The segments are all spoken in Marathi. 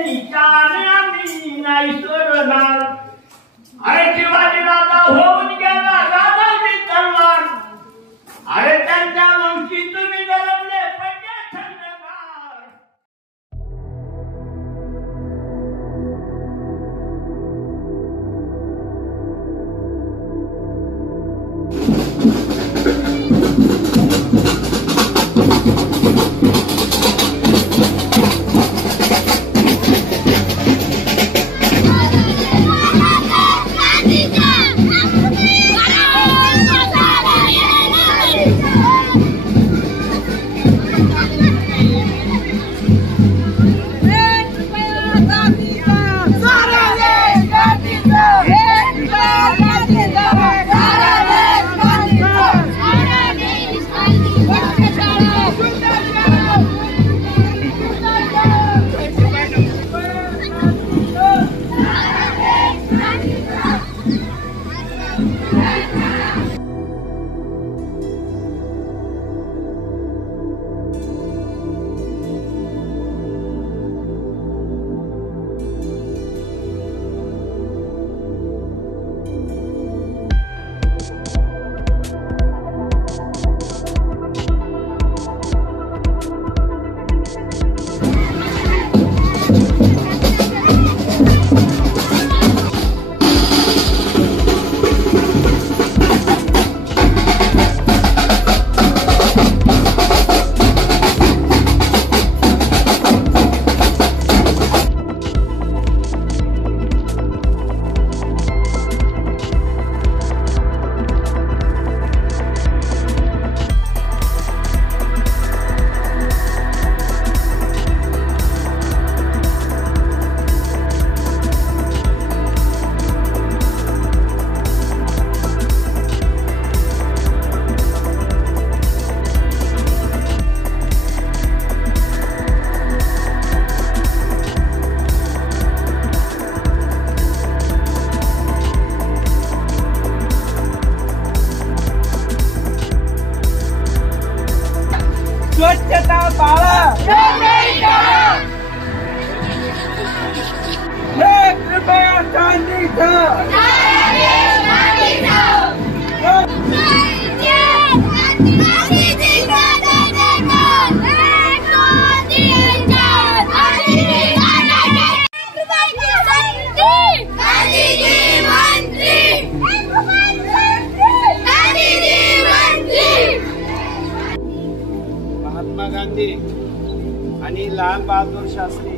निशाण आम्ही नाही सोडणार. अरे शिवाजी राजा होऊन गेला राजाची तलवार. अरे त्यांच्या वंशी तुम्ही जलमले पडले थंडगार. स्वच्छता पाळा. कृपया शांती महात्मा गांधी आणि लाल बहादूर शास्त्री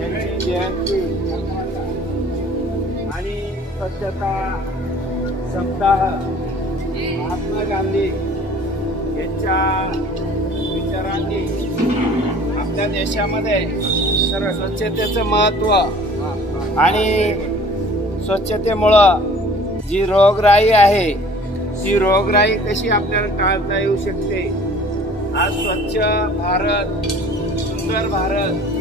यांची जयंती आणि स्वच्छता सप्ताह महात्मा गांधी यांच्या विचारांनी आपल्या देशामध्ये सर्व स्वच्छतेचं महत्त्व आणि स्वच्छतेमुळं जी रोगराई आहे ती रोगराई कशी आपल्याला टाळता येऊ शकते. आज स्वच्छ भारत सुंदर भारत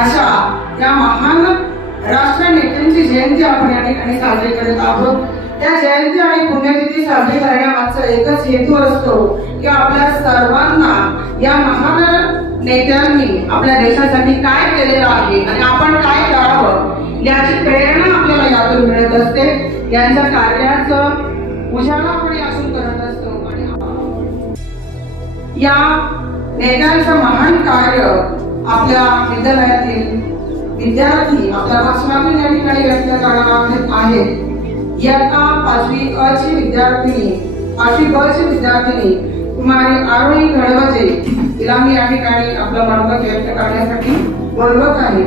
अशा या महान राष्ट्र नेत्यांची जयंती आपण या ठिकाणी साजरी करत आहोत. त्या जयंती आणि पुण्यतिथी साजरी करण्यामागचा एकच हेतू असतो की आपल्या सर्वांना या महान नेत्यांनी आपल्या देशासाठी काय केलेलं आहे आणि आपण काय करावं याची प्रेरणा आपल्याला यातून मिळत असते. यांच्या कार्याचं उजाळा आपण यातून करत असतो आणि या नेत्यांचं महान कार्य आपल्या विद्यालयातील विद्यार्थी आपल्या भाषणातून या ठिकाणी व्यक्त करणार आहेत. इयत्ता 5वी अ ची विद्यार्थिनी 5वी ब ची विद्यार्थिनी कुमारी आरोही घडवजे तिला मी या ठिकाणी आपलं मनोगत व्यक्त करण्यासाठी बोलवत आहे.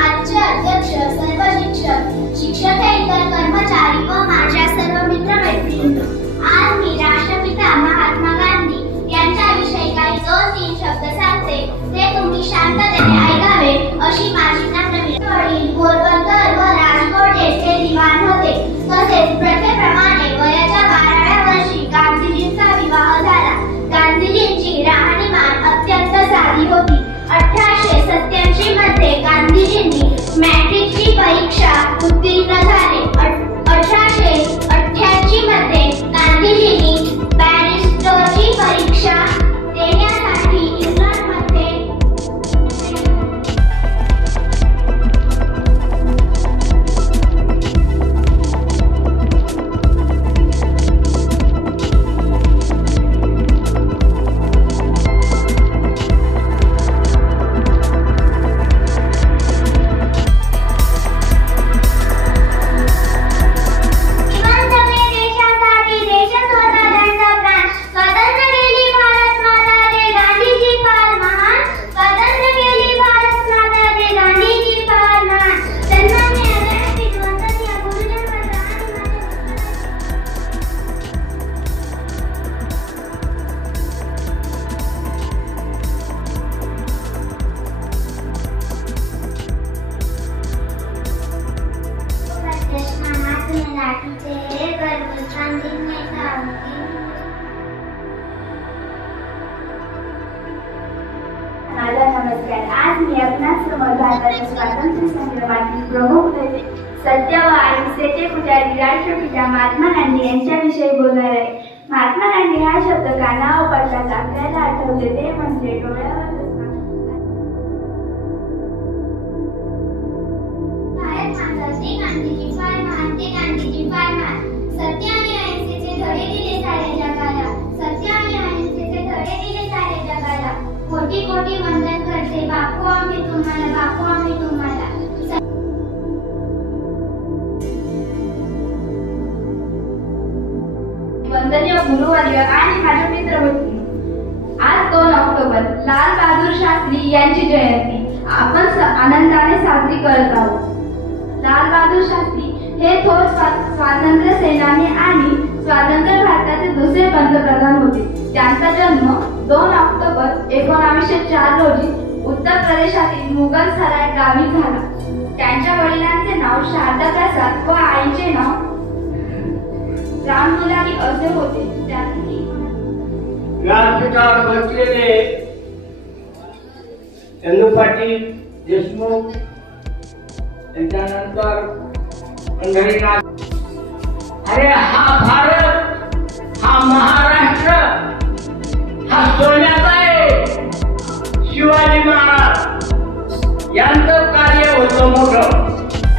आजचे अध्यक्ष, सर्व शिक्षक इतर कर्मचारी व माझ्या सर्व मित्रमैत्रिणी, आज मी राष्ट्रपिता महात्मा गांधी यांच्याविषयी काही 2-3 शब्द सांगते. ते तुम्ही शांततेने ऐकावे अशी माझी नम्र वडील पोरबंदर व राजकोट येथे दिवाण होते. तसेच प्रथेप्रमाणे वयाच्या 12व्या वर्षी गांधीजींचा विवाह झाला. गांधीजींची राहणीमान अत्यंत साधी होती. 1887 मध्ये गांधीजींनी मॅट्रिकची परीक्षा उत्तीर्ण झाले. 1888 मध्ये गांधीजींनी बॅरिस्टरची परीक्षा देण्यासाठी इंग्लंडमध्ये आज मी आपणासमोर भारताच्या स्वातंत्र्य संग्रामातील प्रमुख नेते, सत्य व अहिंसेचे पुजारी राष्ट्रपिता महात्मा गांधी यांच्याविषयी बोलणार आहे. महात्मा गांधी हा शब्द कानावर पडताच आपल्याला आठवते ते म्हणजे डोळ्यावर गांधीजी फार महान, ते गांधीजी फार महान. सत्य आणि अहिंसेचे धडे दिले साऱ्या जगाला. सत्य आणि अहिंसेचे धडे दिले साऱ्या जगाला. कोटी कोटी वंदन करते बापू आम्ही तुम्हाला, बापू आम्ही तुम्हाला. वंदनीय गुरुवर्य आणि माझे मित्र होते. आज 2 ऑक्टोबर लाल बहादूर शास्त्री यांची जयंती आपण आनंदाने साजरी करत आहोत. लाल बहादूर शास्त्री हे थोर स्वातंत्र्य सेनानी आणि स्वातंत्र्य भारताचे दुसरे पंतप्रधान होते. त्यांचा जन्म 2 ऑक्टोबर 1904 रोजी उत्तर प्रदेशातील मुघल सराय गावी झाला. त्यांच्या वडिलांचे नाव शारदा प्रसाद व आईचे नाव रामदुलारी असे होते. व्यासपीठावर बसलेले चंदू पाटील देशमुख, त्याच्यानंतर पंढरीनाथ. अरे हा भारत, हा महाराष्ट्र, हा सोन्याचा आहे. शिवाजी महाराज यांचं कार्य होतं मोठं.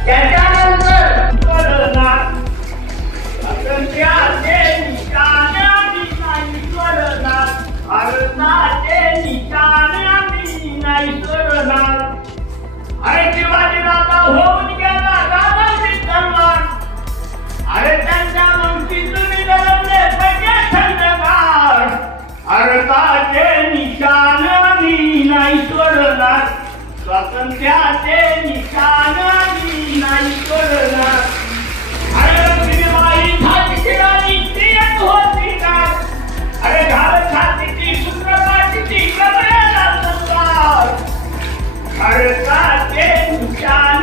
त्याच्यानंतर स्वातंत्र्याचे निशाण नाही सोडणार, भारताचे निशाण नाही सोडणार. अरे शिवाजीराजा होऊन गेला गावाची तलवार. अरे त्यांच्या वंशीतून जन्मले सगळे थंडगार. भारताचे निशाण नाही सोडणार, स्वातंत्र्याचे निशाण नाही सोडणार. अरे लक्ष्मीबाई झाशीची राणी ती एक होती का? अरे घाल छातीची सुंदरबाईची कमरेला तलवार. भारताचे निशाण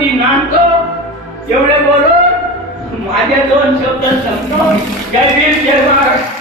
मी नांदतो. एवढे बोलून माझे 2 शब्द संपतो. जय भीम, जय महाराष्ट्र.